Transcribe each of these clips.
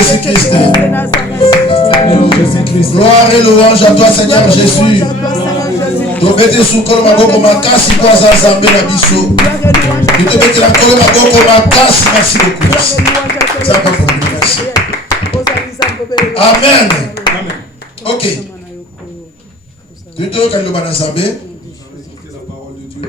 Jésus-Christ. Gloire et louange à toi, Seigneur Jésus. Tobete sukolo maboko makasi kwa zambe na biso. Tobete la kolo maboko makasi. Merci beaucoup. Ça va pour nous. Merci. Amen. Ok. Tu te calmes dans Zambé. C'est la parole de Dieu.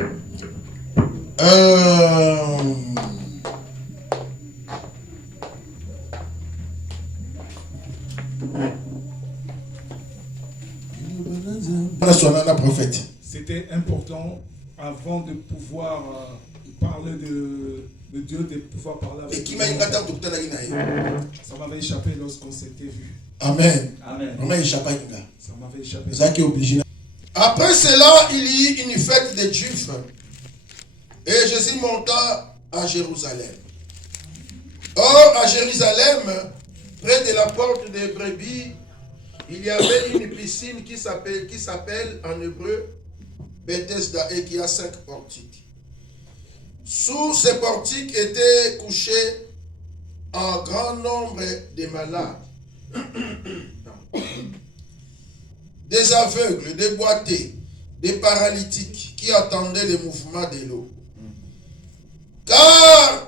C'était important avant de pouvoir parler de Dieu, de pouvoir parler avec Dieu. Ça m'avait échappé lorsqu'on s'était vu. Amen. Amen. Ça m'avait échappé. Après cela, il y eut une fête des Juifs. Et Jésus monta à Jérusalem. Or, à Jérusalem, près de la porte des brebis, il y avait une piscine qui s'appelle en hébreu Bethesda et qui a 5 portiques. Sous ces portiques étaient couchés un grand nombre de malades, des aveugles, des boités, des paralytiques qui attendaient le mouvement de l'eau. Car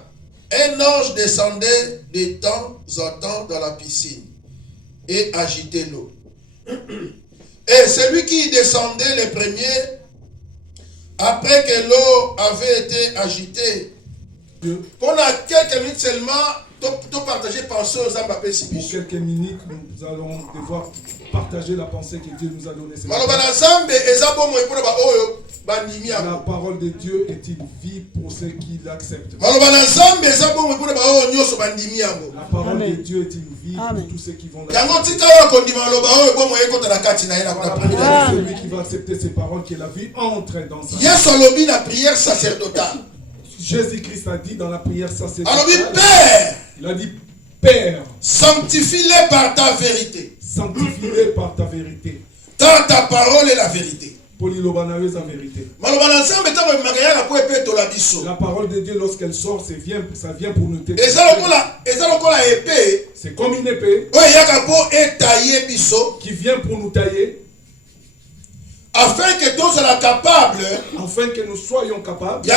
un ange descendait de temps en temps dans la piscine et agitait l'eau. Et celui qui descendait le premier, après que l'eau avait été agitée, pendant quelques minutes seulement, pour partager pensée aux âmes. Pour quelques minutes, nous allons devoir partager la pensée que Dieu nous a donnée. La parole de Dieu est une vie pour ceux qui l'acceptent. La parole de Dieu est une vie pour tous ceux qui vont l'accepter. Celui qui va accepter ces paroles, que la vie entre dans sa vie. Jésus-Christ a dit dans la prière sacerdotale, il a dit, Père, sanctifie-les par ta vérité. Sanctifie-les par ta vérité. Car ta parole est la vérité. La parole de Dieu, lorsqu'elle sort, ça vient pour nous témoigner. C'est comme une épée qui vient pour nous tailler. Afin que nous soyons capables,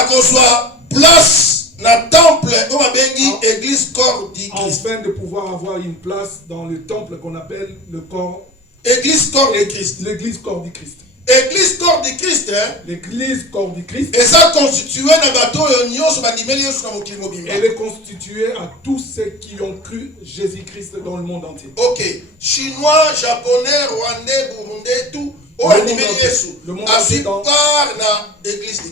place la temple, église corps du Christ. Afin de pouvoir avoir une place dans le temple qu'on appelle le corps. Église corps du Christ. L'église corps du Christ. Église corps du Christ. L'église corps du Christ. Et ça constitué elle est constituée à tous ceux qui ont cru Jésus-Christ dans le monde entier. Ok. Chinois, japonais, rwandais, burundais, tout. Le monde entier,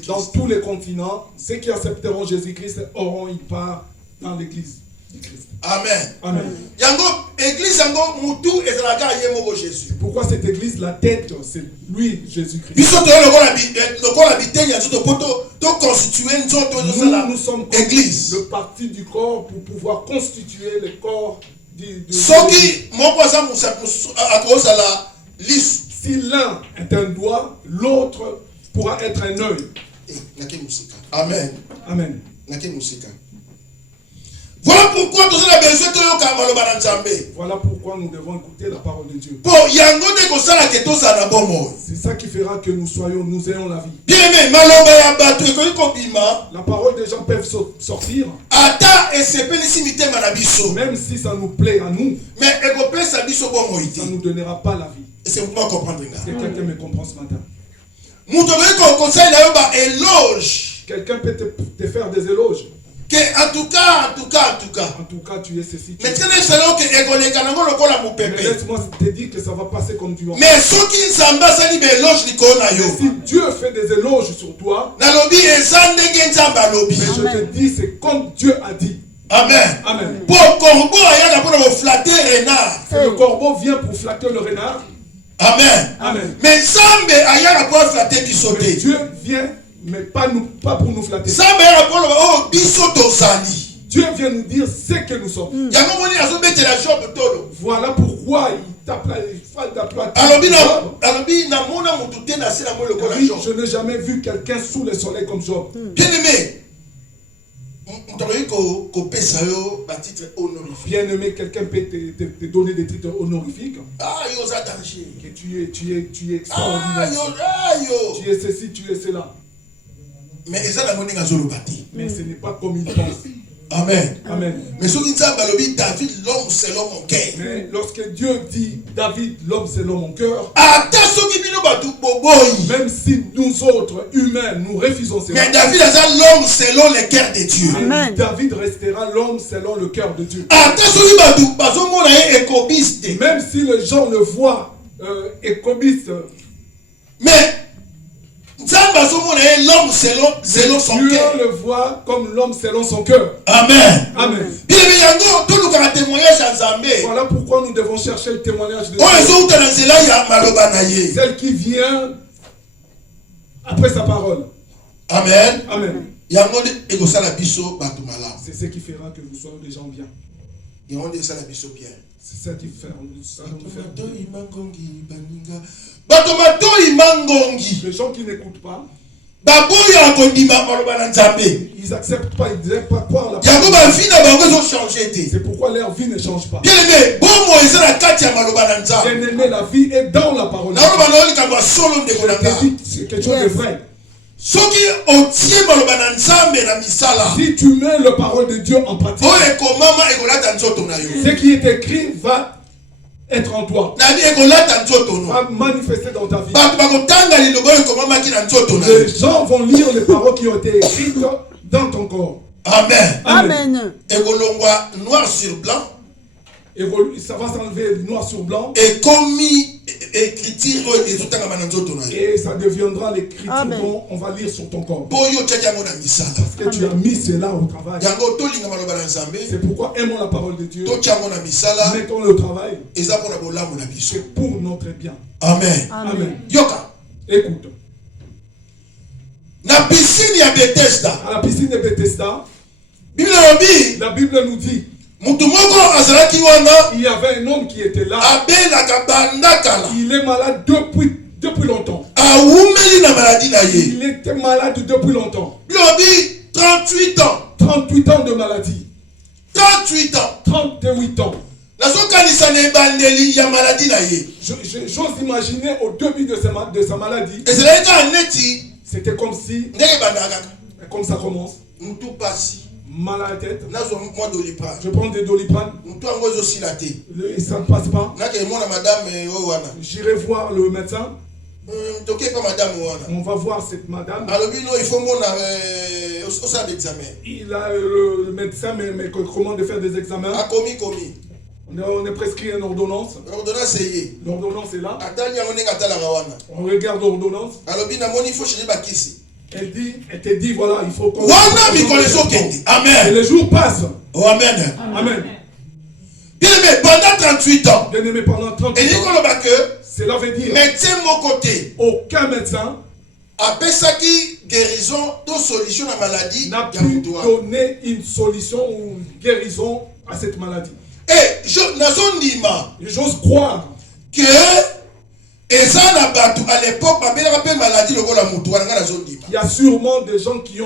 dans tous les continents, ceux qui accepteront Jésus-Christ auront une part dans l'église du Christ. Amen. Amen. C'est pourquoi cette église, la tête, c'est lui, Jésus-Christ. Nous sommes église, le parti du corps pour pouvoir constituer le corps de si l'un est un doigt, l'autre pourra être un œil. Amen. Amen. Voilà pourquoi nous avons besoin de Voilà pourquoi nous devons écouter la parole de Dieu. C'est ça qui fera que nous ayons la vie. Bien aimé, la parole des gens peuvent sortir. Même si ça nous plaît à nous, mais ça ne nous donnera pas la vie. C'est pourquoi comprendre. Est-ce que quelqu'un me comprend ce matin? Quelqu'un peut te faire des éloges. En tout cas, tu es ceci. Mais laisse-moi te dire que ça va passer comme du vent. Mais si Dieu fait des éloges sur toi, mais je te dis, c'est comme Dieu a dit. Amen. Amen. Le corbeau vient pour flatter le renard. Amen. Amen. Mais Dieu vient, mais pas pour nous flatter. Dieu vient nous dire ce que nous sommes. Voilà pourquoi il tape la je n'ai jamais vu quelqu'un sous le soleil comme Job. Bien aimé, Bien aimé, quelqu'un peut te donner des titres honorifiques. Ah, il y a danger. Que tu es extraordinaire. Tu es ceci, tu es cela. Mais ce n'est pas comme il pense. Amen. Amen. Mais David, l'homme selon mon cœur. Mais lorsque Dieu dit David, l'homme selon mon cœur, même si nous autres humains nous refusons cela, mais David est l'homme selon le cœur de Dieu. Amen. David restera l'homme selon le cœur de Dieu. Même si les gens le voient écobiste, mais l'homme selon son Dieu cœur. le voit comme l'homme selon son cœur. Amen. Amen. Voilà pourquoi nous devons chercher le témoignage de Dieu. Celle qui vient après sa parole. Amen. Amen. C'est ce qui fera que vous soyez des gens bien. C'est ça qui fait nous faire. Les gens qui n'écoutent pas, ils n'acceptent pas, ils n'aiment pas croire la parole. C'est pourquoi leur vie ne change pas. Bien aimé, la vie est dans la parole. C'est quelque chose de vrai. Si tu mets la parole de Dieu en pratique, ce qui est écrit va être en toi, va manifester dans ta vie. Les gens vont lire les paroles qui ont été écrites dans ton corps. Amen. Amen. Noir sur blanc. Et ça va s'enlever noir sur blanc. Et comme écriture et ça deviendra l'écriture qu'on va lire sur ton corps. Parce que tu as mis cela au travail. C'est pourquoi aimons la parole de Dieu. Mettons-le au travail. C'est pour notre bien. Amen. Amen. Yoka. Écoute. À la piscine de Bethesda, la Bible nous dit, il y avait un homme qui était là. Il est malade depuis longtemps. Il était malade depuis longtemps. 38 ans. 38 ans de maladie. 38 ans. 38 ans. J'ose imaginer au début de sa maladie. C'était comme si, comme ça commence. Mal à la tête. Je prends des Doliprane. Ça ne passe pas. J'irai voir le médecin. On va voir cette madame. Il a le médecin me commande de faire des examens. On est prescrit une ordonnance. L'ordonnance est là. On regarde l'ordonnance. Elle te dit voilà, il faut qu'on... Amen. Et les jours passent. Oh, amen. Amen. Bien-aimé, pendant 38 ans. Bien-aimé, pendant 38 ans. Cela veut dire médecin mon côté. Aucun médecin après ça qui guérison de solution à la maladie n'a pu donner une solution ou une guérison à cette maladie. Et j'ose croire que à l'époque, il y a sûrement des gens qui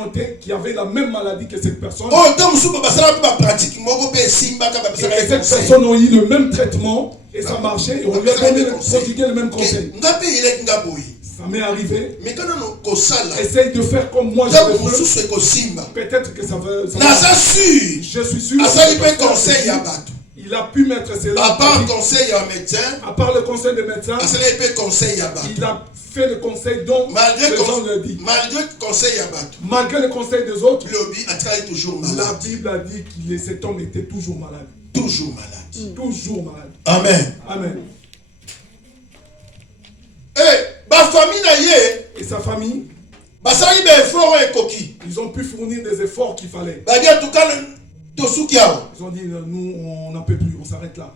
avaient la même maladie que cette personne. Et cette personne a eu le même traitement et ça marchait et on lui a donné le même conseil. Ça m'est arrivé. Essaye de faire comme moi je le fais. Peut-être que ça va. Je suis sûr. Il a pu mettre cela. À part le conseil à médecin. À part le conseil de médecin. Il a fait le conseil dont les gens le disent. Malgré le conseil à battre. Malgré le conseil des autres. Toujours malade. La Bible a dit que cet homme était toujours malade. Toujours malade. Toujours malade. Amen. Amen. Et sa famille. Ils ont pu fournir des efforts qu'il fallait. Ils ont dit, nous, on n'en peut plus, on s'arrête là.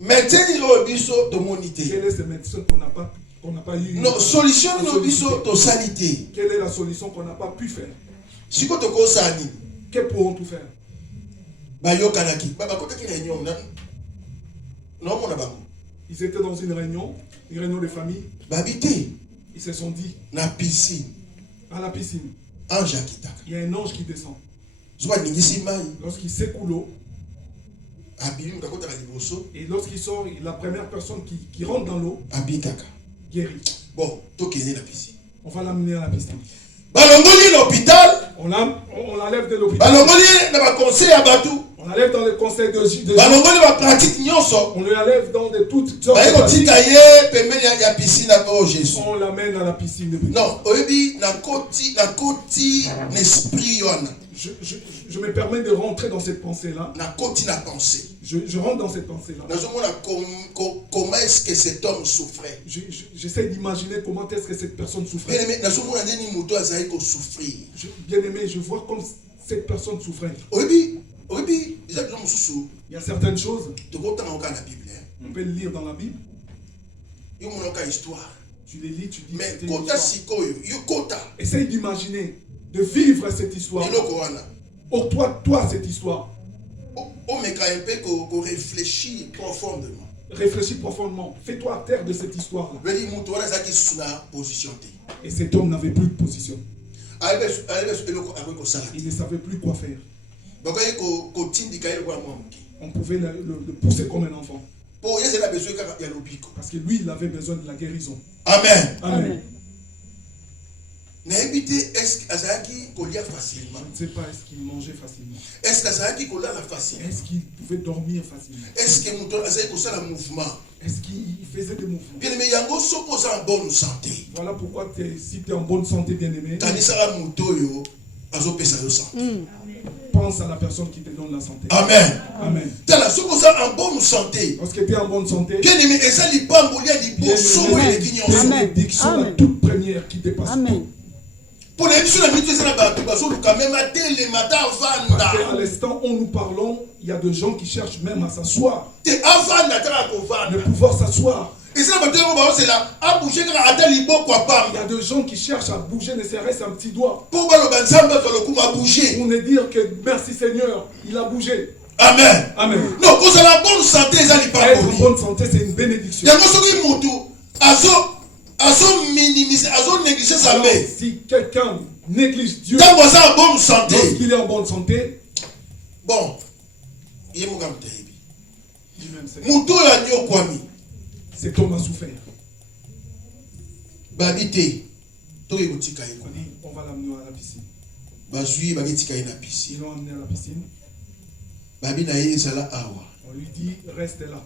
Quel est ce médecin qu'on n'a pas eu? Non, solution quelle est la solution qu'on n'a pas pu faire? Que pourrons-nous faire? Ils étaient dans une réunion de famille. Ils se sont dit, à la piscine, il y a un ange qui descend. lorsqu'il secoue l'eau, et lorsqu'il sort, la première personne qui rentre dans l'eau guérit. Bon, on va l'amener à la piscine. L'hôpital. On l'enlève de l'hôpital. On l'enlève dans le conseil de Jésus. On l'enlève dans de toutes sortes de pratiques. On l'amène à la piscine de Béthune. Non, je me permets de rentrer dans cette pensée-là. Je rentre dans cette pensée-là. Comment est-ce que cet homme souffrait? J'essaie d'imaginer comment est-ce que cette personne souffrait. Bien-aimé, je vois comme cette personne souffrait. Il y a certaines choses, on peut le lire dans la Bible. Tu les lis, tu dis. Mais essaye d'imaginer, de vivre cette histoire. Oh, toi, cette histoire. Réfléchis profondément. Réfléchis profondément. Fais-toi à terre de cette histoire-là. Et cet homme n'avait plus de position. Il ne savait plus quoi faire. On pouvait le pousser comme un enfant. Parce que lui, il avait besoin de la guérison. Amen. Amen. Je ne sais pas, est-ce qu'il mangeait facilement? Est-ce qu'il pouvait dormir facilement? Est-ce qu'il faisait des mouvements? Bien-aimé, en bonne santé. Voilà pourquoi si tu es en bonne santé, bien-aimé, pense à la personne qui te donne la santé. Amen. Amen. En bonne santé. Lorsque tu es en bonne santé, bien-aimé, c'est la bénédiction la toute première qui dépasse tout. Pour les parce qu'à l'instant où nous parlons, il y a des gens qui cherchent même à s'asseoir. De pouvoir s'asseoir. Il y a des gens qui cherchent à bouger, ne serait-ce un petit doigt. Pour ne dire que merci Seigneur, il a bougé. Amen. Amen. Non, quand on a la bonne santé, être en bonne santé, c'est une bénédiction. Si quelqu'un néglige Dieu lorsqu'il est en bonne santé, bon, cet homme a souffert. On va l'amener à la piscine. Ils l'ont amené à la piscine. On lui dit, reste là.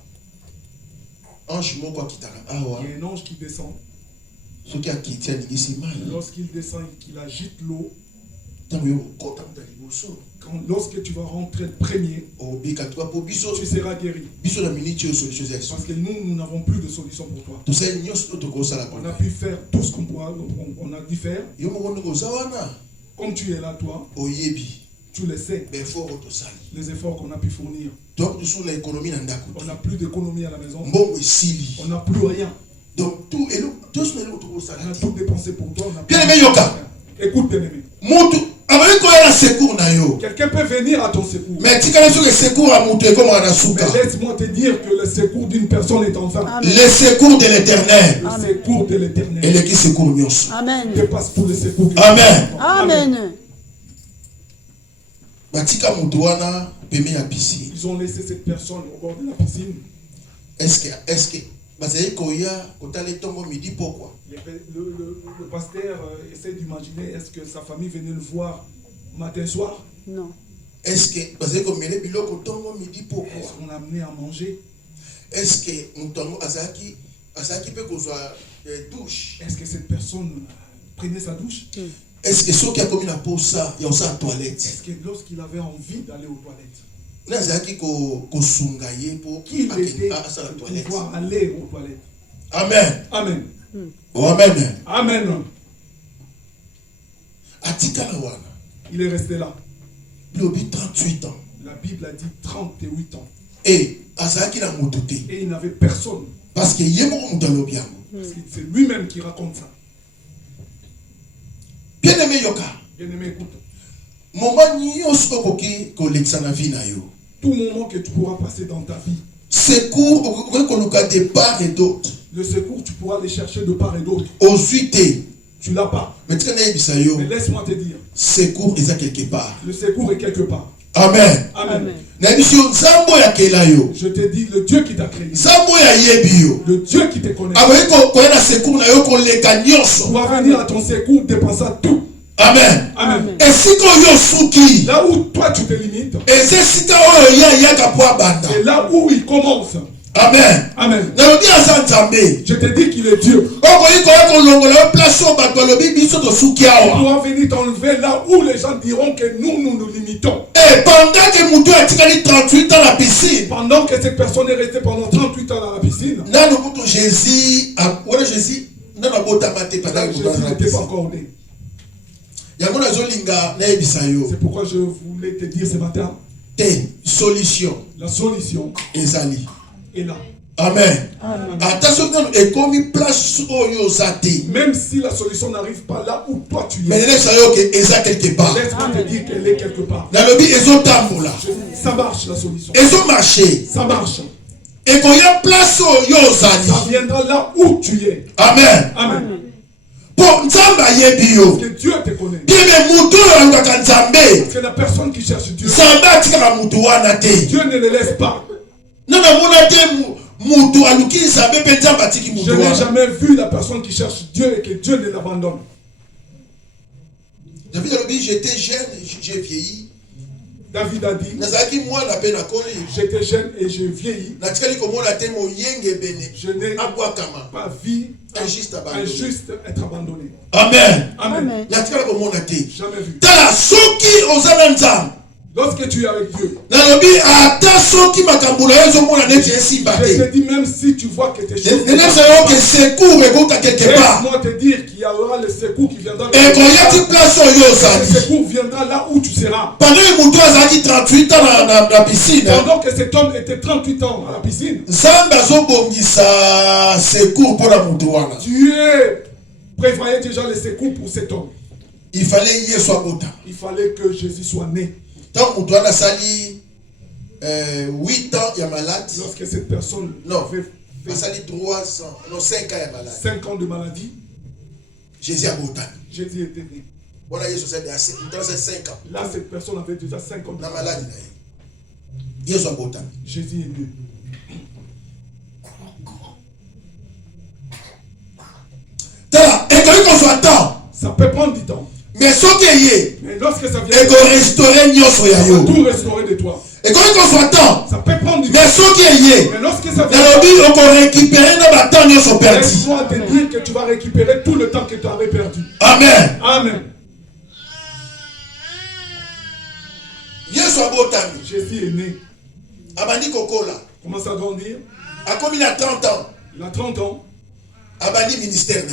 Il y a un ange qui descend. Lorsqu'il descend et qu'il agite l'eau, lorsque tu vas rentrer premier, tu seras guéri. Parce que nous n'avons plus de solution pour toi. On a pu faire tout ce qu'on a dû faire. Comme tu es là, toi, tu le sais, les efforts qu'on a pu fournir. On n'a plus d'économie à la maison. On n'a plus rien. Donc tout on a tout dépensé pour toi. Bien-aimé Yoka. Écoute, bien-aimé. Quelqu'un peut venir à ton secours. Mais laisse-moi te dire que le secours d'une personne est en vain. Le secours de l'éternel. Le secours de l'éternel. Et le qui secours nous. Amen. Dépasse tous les secours. Amen. Amen. Ils ont laissé cette personne au bord de la piscine. Est-ce que le pasteur essaie d'imaginer, est-ce que sa famille venait le voir matin soir? Non. Est-ce qu'on l'a amené à manger? Est-ce que douche? Est-ce que cette personne prenait sa douche? Est-ce que ceux qui a commis la pause ça, il y a aussi la toilette? Est-ce que lorsqu'il avait envie d'aller aux toilettes, qu'il était pouvoir aller aux toilettes? Amen. Amen. Oh, amen. Amen. Il est resté là. 38 ans. La Bible a dit 38 ans. Et il n'avait personne. Parce que c'est lui-même qui raconte ça. Bien-aimé Yoka. Bien-aimé, écoute. Tout moment que tu pourras passer dans ta vie. Secours de part et d'autre. Le secours, tu pourras les chercher de part et d'autre. Aux UT. tu l'as pas. Mais laisse-moi te dire. Secours est quelque part. Le secours est quelque part. Amen. Amen. Je te dis, le Dieu qui t'a créé. Le Dieu qui te connaît. Pour venir à ton secours, dépensant tout. Amen. Amen. Et si là où toi tu te limites, c'est là où il commence. Amen. Amen. Je te dis qu'il est Dieu. Il doit venir t'enlever là où les gens diront que nous limitons. Et pendant que Moutou a tiré 38 ans dans la piscine. Pendant que cette personne est restée pendant 38 ans dans la piscine. Jésus n'était pas encore né. C'est pourquoi je voulais te dire ce matin. Solution. La solution est là. Amen. Même si la solution n'arrive pas là où toi tu es. Mais laisse-moi te dire qu'elle est quelque part. Ça marche la solution. Ça marche. Ça viendra là où tu es. Amen. Amen. Parce que Dieu te connaît. Parce que la personne qui cherche Dieu, Dieu ne le laisse pas. Je n'ai jamais vu la personne qui cherche Dieu et que Dieu ne l'abandonne. J'étais jeune, j'ai vieilli. David a dit, j'étais jeune et je vieillis. Je n'ai pas vu injuste être abandonné. Amen. Amen. Jamais vu. Lorsque tu es avec Dieu, je te dis, même si tu vois que tes choses, laisse-moi te dire qu'il y aura le secours qui viendra. Le secours viendra là où tu seras. Pendant que cet homme était 38 ans à la piscine, Dieu prévoyait déjà le secours pour cet homme. Il fallait que Jésus soit né. Tant que tu as sali 8 ans, il y a malade. Lorsque cette personne fait sali 3 ans, non 5 ans, il y a malade. 5 ans de maladie. Jésus a botan. Jésus était né. Voilà, il y a 5 ans. Là, cette personne avait déjà 5 ans de maladie. Jésus a botan. Jésus est né. Ça peut prendre du temps. Mais lorsque ça vient, tout restaurer de toi. Et quand il soit temps, ça peut prendre du temps. Mais lorsque ça vient, laisse-moi te dire que tu vas récupérer tout le temps que tu avais perdu. Amen. Amen. Jésus est né. Abandi Kokola. Commence à grandir. Il a 30 ans. Il a 30 ans. Abandi ministère.